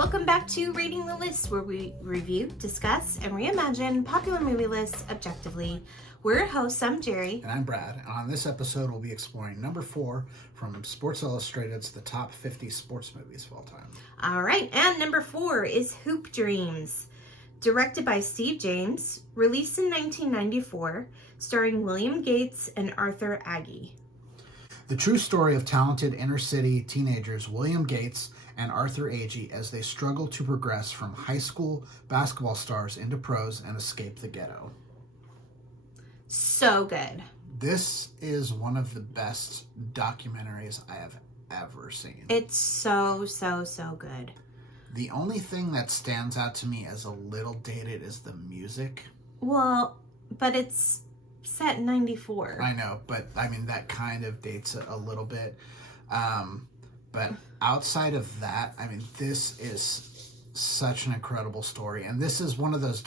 welcome back to Rating the List, where we review, discuss, and reimagine popular movie lists objectively. We're your hosts. I'm Jerry. And I'm Brad. And on this episode, we'll be exploring number 4 from Sports Illustrated's The Top 50 Sports Movies of All Time. All right, and number 4 is Hoop Dreams, directed by Steve James, released in 1994, starring William Gates and Arthur Agee. The true story of talented inner-city teenagers William Gates and Arthur Agee as they struggle to progress from high school basketball stars into pros and escape the ghetto. So good. This is one of the best documentaries I have ever seen. It's so good. The only thing that stands out to me as a little dated is the music. Well, but it's set in 94. I know, but I mean, that kind of dates it a little bit. But outside of that, I mean, this is such an incredible story. And this is one of those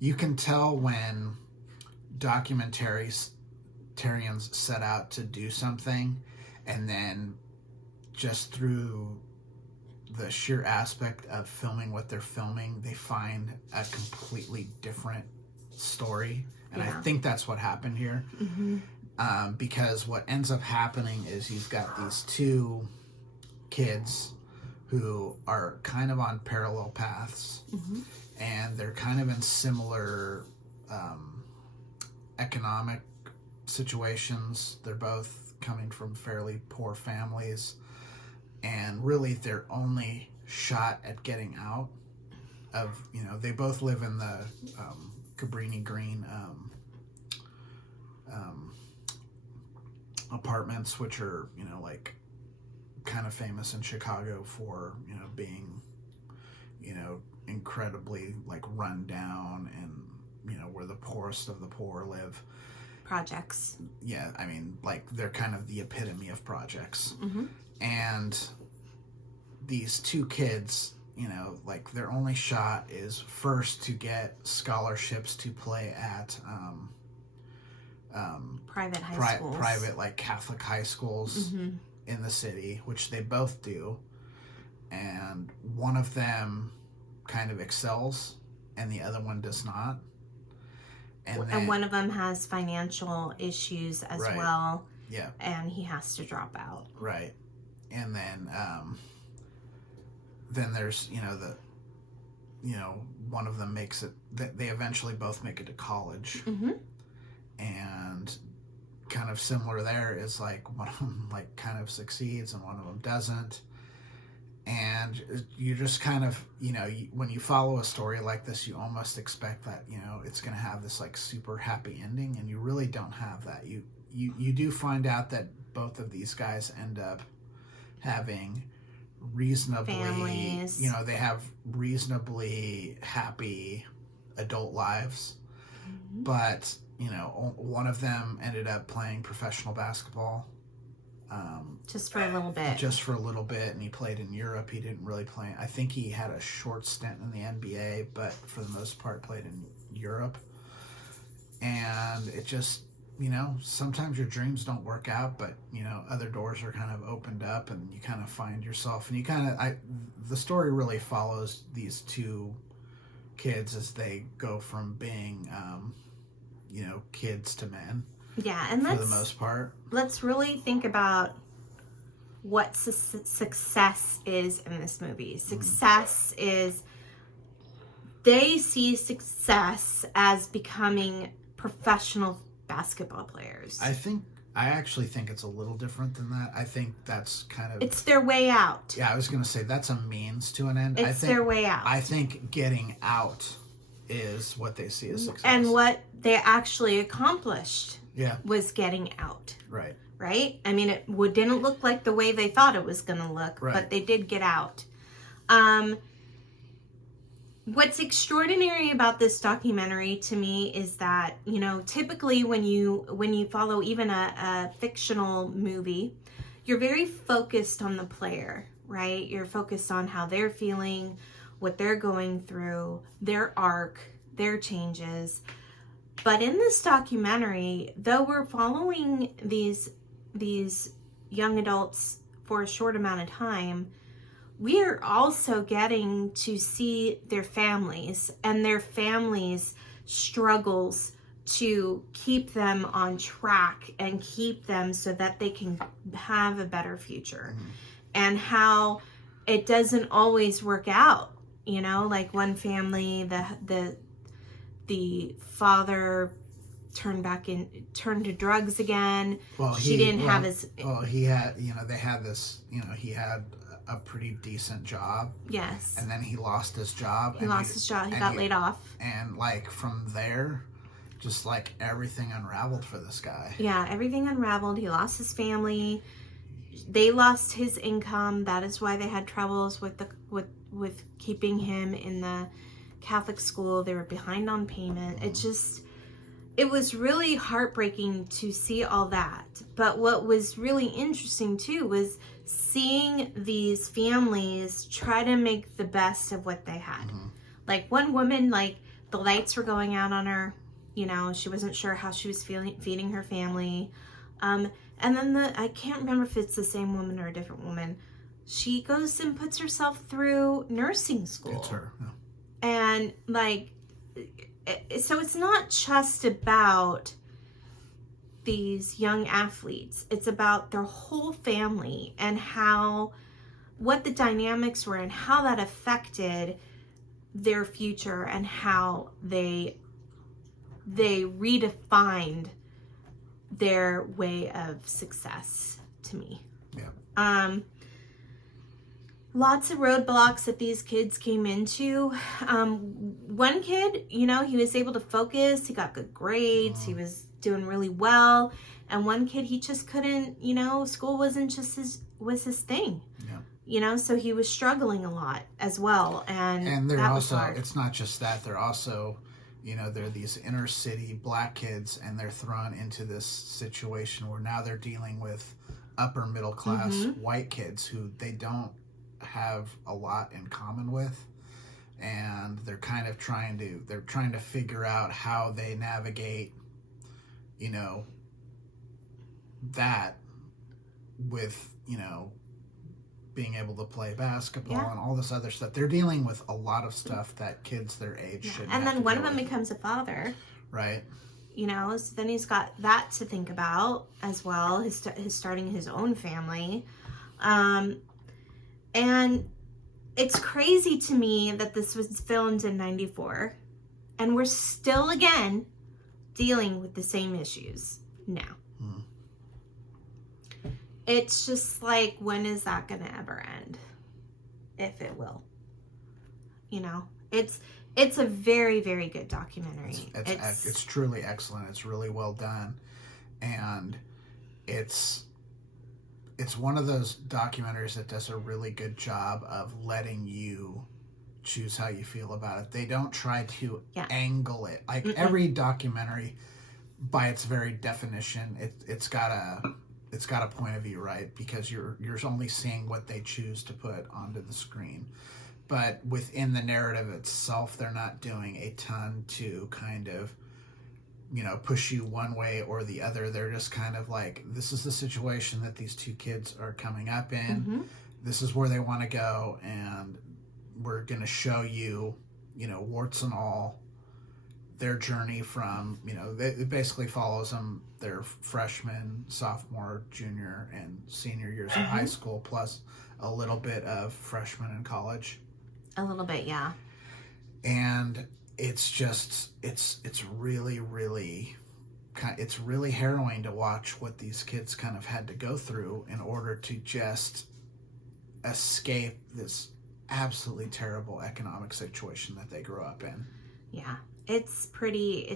you can tell when documentarians set out to do something, and then just through the sheer aspect of filming what they're filming, they find a completely different story. And I think that's what happened here. Mm-hmm. Because what ends up happening is you've got these two kids who are kind of on parallel paths, mm-hmm. and they're kind of in similar economic situations. They're both coming from fairly poor families, and really their only shot at getting out of, they both live in the Cabrini Green apartments, which are, kind of famous in Chicago for, being, incredibly run down and, where the poorest of the poor live. Projects. Yeah, I mean, they're kind of the epitome of projects. Mm-hmm. And these two kids, their only shot is first to get scholarships to play at private high schools. Private Catholic high schools, mm-hmm. in the city, which they both do. And one of them kind of excels and the other one does not. And one of them has financial issues as well. Yeah. And he has to drop out. Right. And then there's, one of them makes it, they eventually both make it to college. Mm-hmm. And kind of similar there is one of them kind of succeeds and one of them doesn't. And you just kind of, when you follow a story like this, you almost expect that, it's going to have this super happy ending, and you really don't have that. You do find out that both of these guys end up having reasonably, families. They have reasonably happy adult lives, mm-hmm. but one of them ended up playing professional basketball. Just for a little bit. And he played in Europe. He didn't really play. I think he had a short stint in the NBA, but for the most part played in Europe. And it just, sometimes your dreams don't work out, but, other doors are kind of opened up and you kind of find yourself. And the story really follows these two kids as they go from being, kids to men. Yeah, and for the most part. Let's really think about what success is in this movie. Success is, they see success as becoming professional basketball players. I actually think it's a little different than that. I think that's kind of... It's their way out. Yeah, I was going to say that's a means to an end. It's their way out. I think getting out is what they see as success. And what they actually accomplished was getting out. Right. Right? I mean, it didn't look like the way they thought it was going to look, but they did get out. What's extraordinary about this documentary to me is that, typically when you follow even a fictional movie, you're very focused on the player, right? You're focused on how they're feeling, what they're going through, their arc, their changes. But in this documentary, though we're following these young adults for a short amount of time, we are also getting to see their families and their families' struggles to keep them on track and keep them so that they can have a better future. Mm-hmm. And how it doesn't always work out, like one family, the father turned to drugs again. Well, he had they had this, he had a pretty decent job. Yes. And then he lost his job. He got laid off. And like from there, just like everything unraveled for this guy. Yeah, everything unraveled. He lost his family. They lost his income. That is why they had troubles with keeping him in the Catholic school. They were behind on payment. Mm-hmm. It was really heartbreaking to see all that. But what was really interesting too was seeing these families try to make the best of what they had. Mm-hmm. Like one woman, like the lights were going out on her. She wasn't sure how she was feeding her family. And then I can't remember if it's the same woman or a different woman. She goes and puts herself through nursing school. It's her. Yeah. And so it's not just about these young athletes. It's about their whole family and what the dynamics were and how that affected their future and how they redefined their way of success to me. Yeah. Lots of roadblocks that these kids came into. One kid, he was able to focus. He got good grades. He was doing really well. And one kid, he just couldn't, school wasn't just his thing. Yeah. So he was struggling a lot as well. And they're also, it's not just that, they're also, they're these inner city black kids, and they're thrown into this situation where now they're dealing with upper middle class mm-hmm. white kids who they don't have a lot in common with, and they're kind of trying to figure out how they navigate that with being able to play basketball and all this other stuff. They're dealing with a lot of stuff that kids their age shouldn't. And then one of them becomes a father, right? So then he's got that to think about as well. His starting his own family. And it's crazy to me that this was filmed in 94 and we're still again dealing with the same issues now. Hmm. It's just like, when is that going to ever end? If it will. It's a very, very good documentary. It's truly excellent. It's really well done. And it's one of those documentaries that does a really good job of letting you choose how you feel about it. They don't try to angle it. Like Mm-mm. every documentary, by its very definition, it's got a point of view, right? Because you're only seeing what they choose to put onto the screen. But within the narrative itself, they're not doing a ton to kind of push you one way or the other. They're just kind of like, this is the situation that these two kids are coming up in. Mm-hmm. This is where they want to go, and we're going to show you, warts and all, their journey from, it basically follows them their freshman, sophomore, junior, and senior years mm-hmm. of high school, plus a little bit of freshman in college. A little bit, yeah. And it's just, it's really, really, it's really harrowing to watch what these kids kind of had to go through in order to just escape this absolutely terrible economic situation that they grew up in. Yeah, it's pretty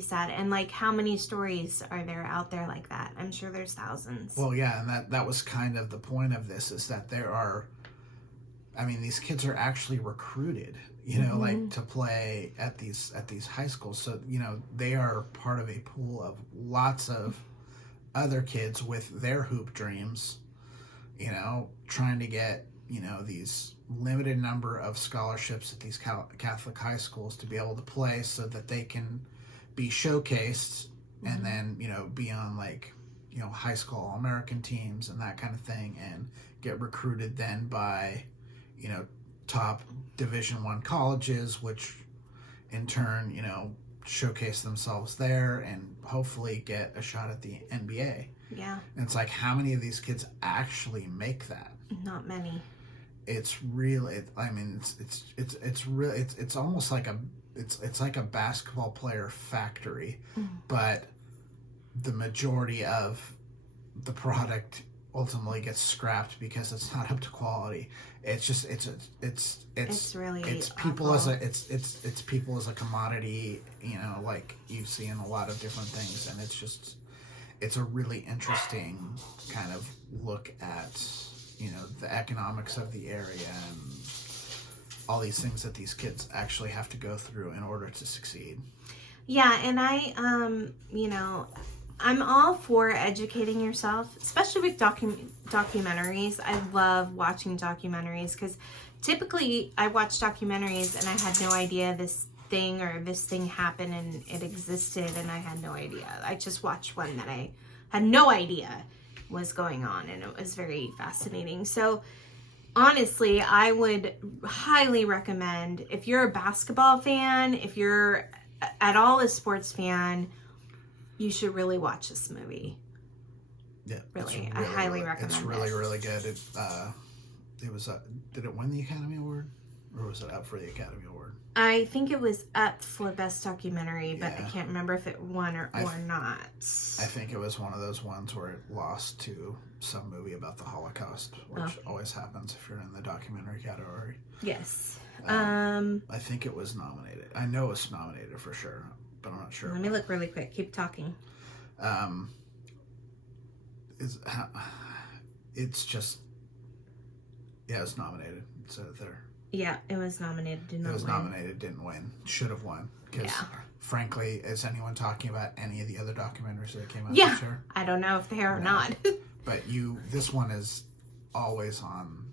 sad. And like, how many stories are there out there like that? I'm sure there's thousands. Well, yeah, and that was kind of the point of this, is that these kids are actually recruited, mm-hmm. like to play at these high schools. So, they are part of a pool of lots of other kids with their hoop dreams, trying to get, these limited number of scholarships at these Catholic high schools to be able to play so that they can be showcased mm-hmm. and then, be on like, high school All-American teams and that kind of thing, and get recruited then by, top Division I colleges, which in turn, showcase themselves there and hopefully get a shot at the NBA. Yeah. And it's like, how many of these kids actually make that? Not many. It's really, it's really, it's almost like it's like a basketball player factory, but the majority of the product ultimately gets scrapped because it's not up to quality. It's just it's people awful. as a it's people as a commodity, like you see in a lot of different things, and it's a really interesting kind of look at the economics of the area and all these things that these kids actually have to go through in order to succeed. Yeah, and I'm all for educating yourself, especially with documentaries. I love watching documentaries because typically I watch documentaries and I had no idea this thing happened and it existed and I had no idea. I just watched one that I had no idea was going on and it was very fascinating. So honestly, I would highly recommend, if you're a basketball fan, if you're at all a sports fan, you should really watch this movie. Yeah, really, I highly recommend it. It's really good. It was did it win the Academy Award, or was it up for the Academy Award? I think it was up for Best Documentary, but I can't remember if it won or not. I think it was one of those ones where it lost to some movie about the Holocaust, which always happens if you're in the documentary category. Yes. I think it was nominated. I know it's nominated for sure, but I'm not sure. Let me look really quick. Keep talking. It's just, it's nominated. So there. Yeah, it was nominated. Did not It was win. nominated, didn't win. Should have won. Because, frankly, is anyone talking about any of the other documentaries that came out this year? I don't know if they are or not. But this one is always on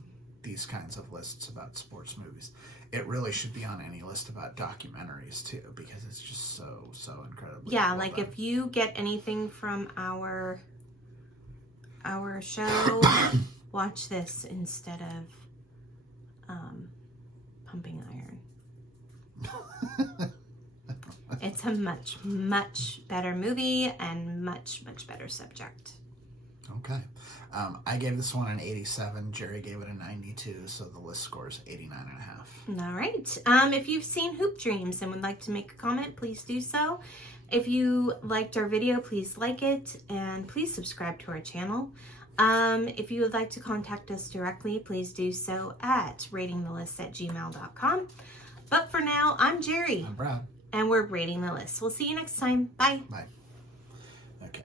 these kinds of lists about sports movies. It really should be on any list about documentaries too, because it's just so incredibly well done. If you get anything from our show, watch this instead of Pumping Iron. It's a much better movie and much better subject. Okay. I gave this one an 87. Jerry gave it a 92, so the list score is 89.5. All right. If you've seen Hoop Dreams and would like to make a comment, please do so. If you liked our video, please like it and please subscribe to our channel. If you would like to contact us directly, please do so at ratingthelist@gmail.com. But for now, I'm Jerry. I'm Brad. And we're Rating the List. We'll see you next time. Bye. Bye.